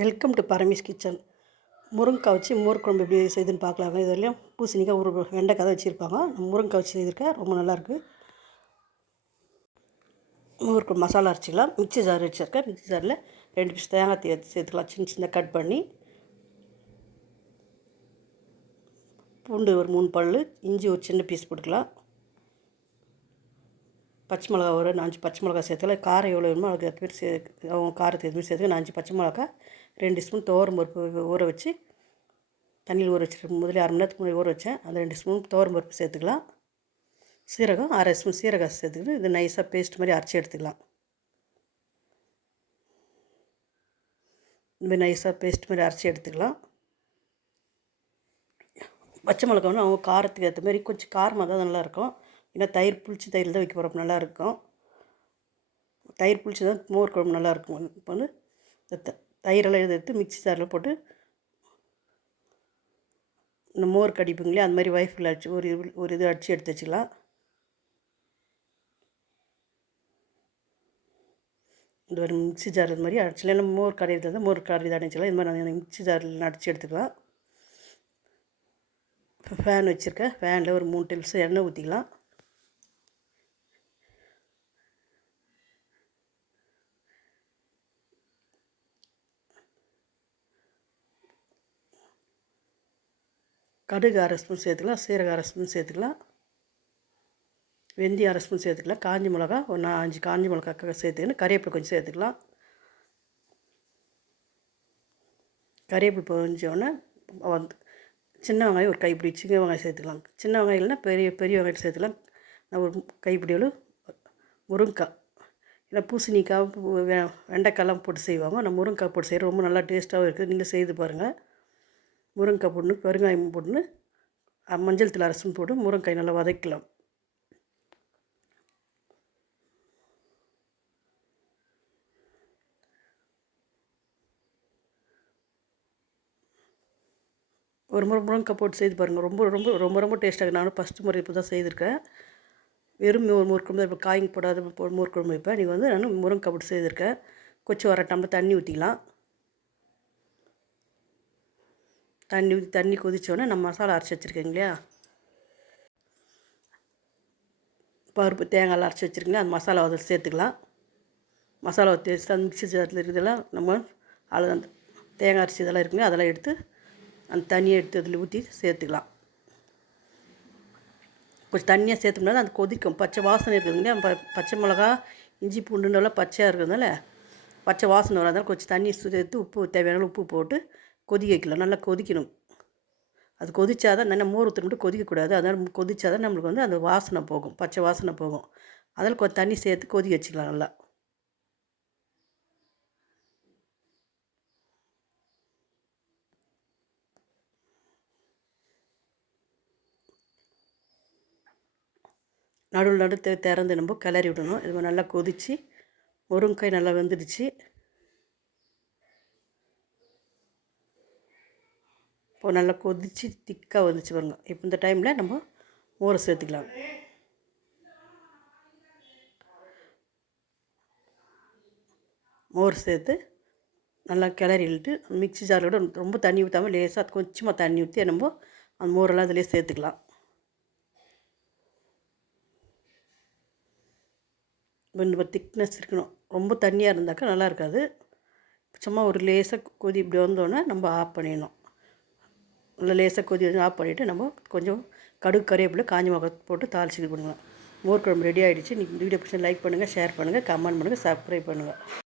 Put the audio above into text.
Welcome to Paramesh kitchen. முருங்கை வச்சு மோர் எப்படி செய்துன்னு பார்க்கலாங்க இதுலையும் பூசணிக்காய் ஒரு வெண்டைக்காய் தான் வச்சுருப்பாங்க. முருங்கை வச்சு செய்திருக்கேன். ரொம்ப நல்லாயிருக்கு மோர் குழம்பு மசாலா அரைச்சிக்கலாம் மிக்சி ஜார் வச்சுருக்கேன். மிக்சி ஜாரில் ரெண்டு பீஸ் தேங்காய் தே சேர்த்துக்கலாம். சின்ன சின்ன கட் பண்ணி. பூண்டு ஒரு மூணு பல் இஞ்சி ஒரு சின்ன பீஸ் போட்டுக்கலாம். பச்சை மிளகா ஒரு அஞ்சு பச்சை மிளகா சேர்த்துக்கலாம். காரம் எவ்வளோ வேணுமோ அதுக்கு பேர் சே அவங்க காரத்துக்கு எதுவுமே சேர்த்துக்க நான் அஞ்சு பச்சை மிளகா ரெண்டு ஸ்பூன் துவரம் பருப்பு ஊற வச்சு தண்ணியில் ஊற வச்சு முதல்ல அரை மணி நேரத்துக்கு முன்னாடி ஊற வச்சேன். அந்த ரெண்டு ஸ்பூன் துவரம் பருப்பு சேர்த்துக்கலாம். சீரகம் அரை ஸ்பூன் சீரகம் சேர்த்துக்கிட்டு இது நைஸாக பேஸ்ட் மாதிரி அரைச்சி எடுத்துக்கலாம். இந்த மாதிரி நைஸாக பேஸ்ட் மாதிரி அரைச்சி எடுத்துக்கலாம். பச்சை மிளகா வந்து அவங்க காரத்துக்கு ஏற்ற மாதிரி கொஞ்சம் காரமாக தான் நல்லாயிருக்கும் ஏன்னா தயிர் புளிச்சு தயிர் தான் வைக்க போகிறப்ப நல்லாயிருக்கும் தயிர் புளிச்சு தான் மோர் குழம்பு நல்லாயிருக்கும் இப்போ வந்து தயிரெல்லாம் எடுத்து மிக்சி சாரில் போட்டு இந்த மோர் கடிப்புங்களே அந்த மாதிரி வைஃபில் அடிச்சு ஒரு ஒரு இது அடித்து எடுத்து வச்சுக்கலாம். இந்த ஒரு மிக்சி ஜார் இது மாதிரி அடிச்சு இல்லை மோர் கடையில் இருந்தால் மோர் கடையில் தான் அடிச்சிக்கலாம் இது மாதிரி நான் மிக்சி ஜாரில் அடித்து எடுத்துக்கலாம். இப்போ ஃபேன் வச்சுருக்கேன். ஃபேனில் ஒரு மூணு டெல்ஸ் எண்ணெய் ஊற்றிக்கலாம் கடுகு அரை ஸ்பூன் சேர்த்துக்கலாம் சீரகம் அரை ஸ்பூன் சேர்த்துக்கலாம். வெந்தயம் அரை ஸ்பூன் சேர்த்துக்கலாம். காஞ்சி மிளகா ஒரு நான் அஞ்சு காஞ்சி மிளகா சேர்த்துக்கணும் கறிவேப்பிலை கொஞ்சம் சேர்த்துக்கலாம். கறிவேப்பிலை பொஞ்சோடனே வந்து சின்ன வெங்காயம் ஒரு கைப்பிடி சின்ன வெங்காயம் சேர்த்துக்கலாம். சின்ன வெங்காயம் இல்லைன்னா பெரிய பெரிய வெங்காயம் சேர்த்துக்கலாம். நான் ஒரு கைப்பிடியோடு முருங்கைக்காய். ஏன்னா பூசணிக்காய் வெண்டைக்காய்லாம் போட்டு செய்வாங்க. நான் முருங்கைக்காய் போட்டு செய்கிறேன் ரொம்ப நல்லா டேஸ்ட்டாகவும் இருக்குது. நீங்கள் செய்து பாருங்கள் முருங்கைக்காய் போடணும் பெருங்காயம் போட்டுன்னு மஞ்சள் தூள் அரசும் போட்டு முருங்கைக்காய் நல்லா வதக்கலாம். ஒரு முறை முருங்கைக்காய் போட்டு செய்து பாருங்கள் ரொம்ப ரொம்ப ரொம்ப ரொம்ப டேஸ்ட்டாக நானும் ஃபஸ்ட்டு முறை இப்போ தான் செய்திருக்கேன். வெறும் ஒரு குழம்பு இப்போ காய்ங்க போடாத மோர் வைப்பேன் நீங்கள் வந்து நான் முருங்கைக்காய் போட்டு செய்திருக்கேன். கொச்சி வர டம்ளர் தண்ணி ஊற்றிக்கலாம் தண்ணி ஊற்றி தண்ணி கொதித்தோடனே நம்ம மசாலா அரைச்சி வச்சுருக்கேங்க இல்லையா பருப்பு தேங்காய்லாம் அரைச்சி வச்சுருக்கீங்களா? அந்த மசாலா அதில் சேர்த்துக்கலாம். மசாலாவை தேய்ச்சி அந்த மிக்சி ஜாரத்தில் இருக்கிறதெல்லாம் நம்ம அதில் அந்த தேங்காய் அரிசி இதெல்லாம் இருக்குங்க அதெல்லாம் எடுத்து அந்த தண்ணியை எடுத்து அதில் ஊற்றி சேர்த்துக்கலாம். கொஞ்சம் தண்ணியாக சேர்த்தோம்னா அது கொதிக்கும். பச்சை வாசனை இருக்குதுங்க ப பச்சை மிளகா இஞ்சி பூண்டுன்னெல்லாம் பச்சையாக இருக்கிறதுனால பச்சை வாசனை வராதால் கொஞ்சம் தண்ணி சேர்த்து உப்பு தேவையான உப்பு போட்டு கொதிக்க வைக்கலாம் நல்லா கொதிக்கணும். அது கொதிச்சாதான் நல்லா மோர் ஊற்ற மட்டும் கொதிக்கக்கூடாது. அதனால் கொதிச்சாதான் நம்மளுக்கு வந்து அந்த வாசனை போகும் பச்சை வாசனை போகும். அதில் கொஞ்சம் தண்ணி சேர்த்து கொதிக்க வச்சுக்கலாம் நல்லா. நடுவில் நடு திறந்து நம்ம கிளறி விடணும். இது நல்லா கொதித்து முருங்கைக்காய் நல்லா வெந்துடுச்சு. இப்போ நல்லா கொதித்து திக்காக வந்துச்சு பாருங்க. இப்போ இந்த டைமில் நம்ம மோரை சேர்த்துக்கலாம். மோர் சேர்த்து நல்லா கிளறிட்டு மிக்சி ஜாரோட ரொம்ப தண்ணி ஊற்றாமல் லேசாக கொஞ்சமாக தண்ணி ஊற்றி நம்ம அந்த மோரெல்லாம் அதிலே சேர்த்துக்கலாம். கொஞ்சம் திக்னஸ் இருக்கணும். ரொம்ப தண்ணியாக இருந்தாக்கா நல்லா இருக்காது. சும்மா ஒரு லேசாக கொதி இப்படி வந்தோன்னே நம்ம ஆஃப் பண்ணிடணும். லேசாக கொதி ஆஃப் பண்ணிவிட்டு நம்ம கொஞ்சம் கடுகு கறிவேப்பிலை காஞ்சி மிளகா போட்டு தாளிச்சு பண்ணுவோம் மோர் குழம்பு ரெடி ஆகிடுச்சு நீங்கள் வீடியோ பிடிச்சி லைக் பண்ணுங்கள் ஷேர் பண்ணுங்கள் கமெண்ட் பண்ணுங்கள் சப்ஸ்கிரைப் பண்ணுங்கள்